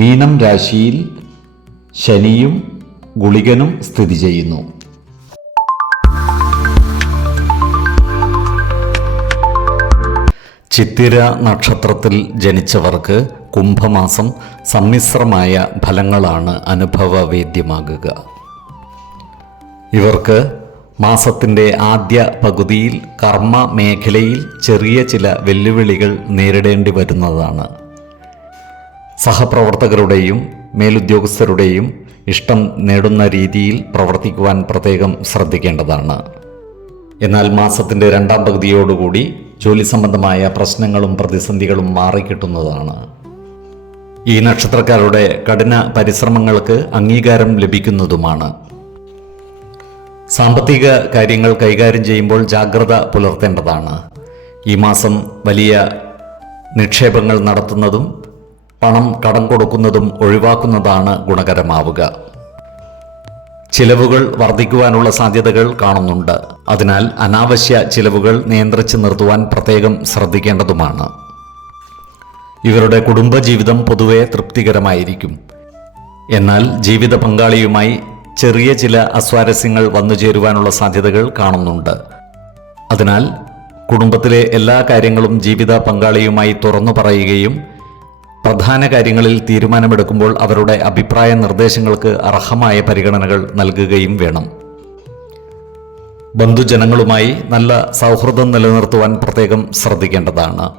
മീനം രാശിയിൽ ശനിയും ഗുളികനും സ്ഥിതി ചെയ്യുന്നു. ചിത്തിര നക്ഷത്രത്തിൽ ജനിച്ചവർക്ക് കുംഭമാസം സമ്മിശ്രമായ ഫലങ്ങളാണ് അനുഭവവേദ്യമാകുക. ഇവർക്ക് മാസത്തിന്റെ ആദ്യ പകുതിയിൽ കർമ്മ മേഖലയിൽ ചെറിയ ചില വെല്ലുവിളികൾ നേരിടേണ്ടി വരുന്നതാണ്. സഹപ്രവർത്തകരുടെയും മേലുദ്യോഗസ്ഥരുടെയും ഇഷ്ടം നേടുന്ന രീതിയിൽ പ്രവർത്തിക്കുവാൻ പ്രത്യേകം ശ്രദ്ധിക്കേണ്ടതാണ്. എന്നാൽ മാസത്തിന്റെ രണ്ടാം പകുതിയോടുകൂടി ജോലി സംബന്ധമായ പ്രശ്നങ്ങളും പ്രതിസന്ധികളും മാറിക്കിട്ടുന്നതാണ്. ഈ നക്ഷത്രക്കാരുടെ കഠിന പരിശ്രമങ്ങൾക്ക് അംഗീകാരം ലഭിക്കുന്നതുമാണ്. സാമ്പത്തിക കാര്യങ്ങൾ കൈകാര്യം ചെയ്യുമ്പോൾ ജാഗ്രത പുലർത്തേണ്ടതാണ്. ഈ മാസം വലിയ നിക്ഷേപങ്ങൾ നടത്തുന്നതും പണം കടം കൊടുക്കുന്നതും ഒഴിവാക്കുന്നതാണ് ഗുണകരമാവുക. ചിലവുകൾ വർദ്ധിക്കുവാനുള്ള സാധ്യതകൾ കാണുന്നുണ്ട്. അതിനാൽ അനാവശ്യ ചിലവുകൾ നിയന്ത്രിച്ച് നിർത്തുവാൻ പ്രത്യേകം ശ്രദ്ധിക്കേണ്ടതുമാണ്. ഇവരുടെ കുടുംബജീവിതം പൊതുവെ തൃപ്തികരമായിരിക്കും. എന്നാൽ ജീവിത പങ്കാളിയുമായി ചെറിയ ചില അസ്വാരസ്യങ്ങൾ വന്നു ചേരുവാനുള്ള സാധ്യതകൾ കാണുന്നുണ്ട്. അതിനാൽ കുടുംബത്തിലെ എല്ലാ കാര്യങ്ങളും ജീവിത പങ്കാളിയുമായി തുറന്നു പറയുകയും പ്രധാന കാര്യങ്ങളിൽ തീരുമാനമെടുക്കുമ്പോൾ അവരുടെ അഭിപ്രായ നിർദ്ദേശങ്ങൾക്ക് അർഹമായ പരിഗണനകൾ നൽകുകയും വേണം. ബന്ധുജനങ്ങളുമായി നല്ല സൗഹൃദം നിലനിർത്തുവാൻ പ്രത്യേകം ശ്രദ്ധിക്കേണ്ടതാണ്.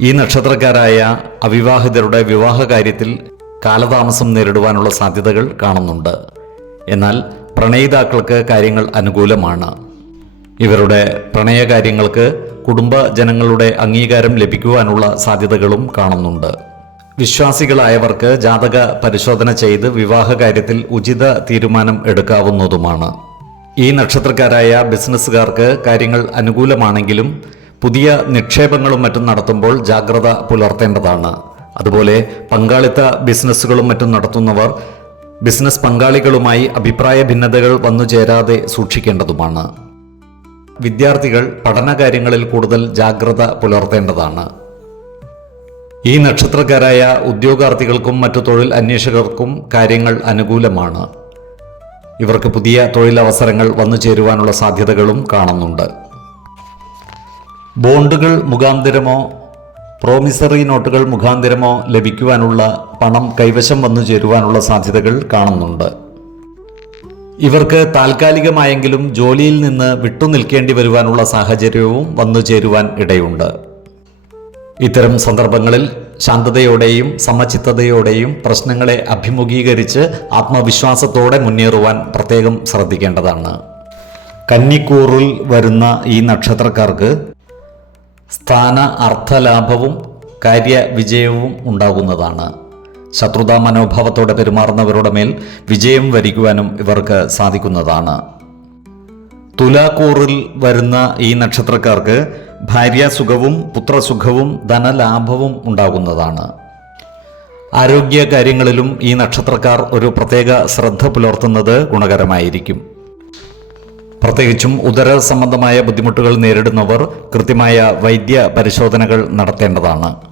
ഈ നക്ഷത്രക്കാരായ അവിവാഹിതരുടെ വിവാഹ കാര്യത്തിൽ കാലതാമസം നേരിടുവാനുള്ള സാധ്യതകൾ കാണുന്നുണ്ട്. എന്നാൽ പ്രണയിതാക്കൾക്ക് കാര്യങ്ങൾ അനുകൂലമാണ്. ഇവരുടെ പ്രണയകാര്യങ്ങൾക്ക് കുടുംബജനങ്ങളുടെ അംഗീകാരം ലഭിക്കുവാനുള്ള സാധ്യതകളും കാണുന്നുണ്ട്. വിശ്വാസികളായവർക്ക് ജാതക പരിശോധന ചെയ്ത് വിവാഹ കാര്യത്തിൽ ഉചിത തീരുമാനം എടുക്കാവുന്നതുമാണ്. ഈ നക്ഷത്രക്കാരായ ബിസിനസ്സുകാർക്ക് കാര്യങ്ങൾ അനുകൂലമാണെങ്കിലും പുതിയ നിക്ഷേപങ്ങളും മറ്റും നടത്തുമ്പോൾ ജാഗ്രത പുലർത്തേണ്ടതാണ്. അതുപോലെ പങ്കാളിത്ത ബിസിനസ്സുകളും മറ്റും നടത്തുന്നവർ ബിസിനസ് പങ്കാളികളുമായി അഭിപ്രായ ഭിന്നതകൾ വന്നു ചേരാതെ സൂക്ഷിക്കേണ്ടതുമാണ്. വിദ്യാർത്ഥികൾ പഠനകാര്യങ്ങളിൽ കൂടുതൽ ജാഗ്രത പുലർത്തേണ്ടതാണ്. ഈ നക്ഷത്രക്കാരായ ഉദ്യോഗാർത്ഥികൾക്കും മറ്റു തൊഴിൽ അന്വേഷകർക്കും കാര്യങ്ങൾ അനുകൂലമാണ്. ഇവർക്ക് പുതിയ തൊഴിലവസരങ്ങൾ വന്നു ചേരുവാനുള്ള സാധ്യതകളും കാണുന്നുണ്ട്. ബോണ്ടുകൾ മുഖാന്തരമോ പ്രോമിസറി നോട്ടുകൾ മുഖാന്തരമോ ലഭിക്കുവാനുള്ള പണം കൈവശം വന്നു ചേരുവാനുള്ള സാധ്യതകൾ കാണുന്നുണ്ട്. ഇവർക്ക് താൽക്കാലികമായെങ്കിലും ജോലിയിൽ നിന്ന് വിട്ടുനിൽക്കേണ്ടി വരുവാനുള്ള സാഹചര്യവും വന്നു ചേരുവാൻ ഇടയുണ്ട്. ഇത്തരം സന്ദർഭങ്ങളിൽ ശാന്തതയോടെയും സമചിത്തതയോടെയും പ്രശ്നങ്ങളെ അഭിമുഖീകരിച്ച് ആത്മവിശ്വാസത്തോടെ മുന്നേറുവാൻ പ്രത്യേകം ശ്രദ്ധിക്കേണ്ടതാണ്. കന്നിക്കൂറിൽ വരുന്ന ഈ നക്ഷത്രക്കാർക്ക് സ്ഥാന അർത്ഥലാഭവും കാര്യവിജയവും ഉണ്ടാകുന്നതാണ്. ശത്രുതാ മനോഭാവത്തോടെ പെരുമാറുന്നവരുടെ മേൽ വിജയം വരിക്കുവാനും ഇവർക്ക് സാധിക്കുന്നതാണ്. തുലാക്കൂറിൽ വരുന്ന ഈ നക്ഷത്രക്കാർക്ക് ഭാര്യാസുഖവും പുത്രസുഖവും ധനലാഭവും ഉണ്ടാകുന്നതാണ്. ആരോഗ്യ കാര്യങ്ങളിലും ഈ നക്ഷത്രക്കാർ ഒരു പ്രത്യേക ശ്രദ്ധ പുലർത്തുന്നത് ഗുണകരമായിരിക്കും. പ്രത്യേകിച്ചും ഉദര സംബന്ധമായ ബുദ്ധിമുട്ടുകൾ നേരിടുന്നവർ കൃത്യമായ വൈദ്യ പരിശോധനകൾ നടത്തേണ്ടതാണ്.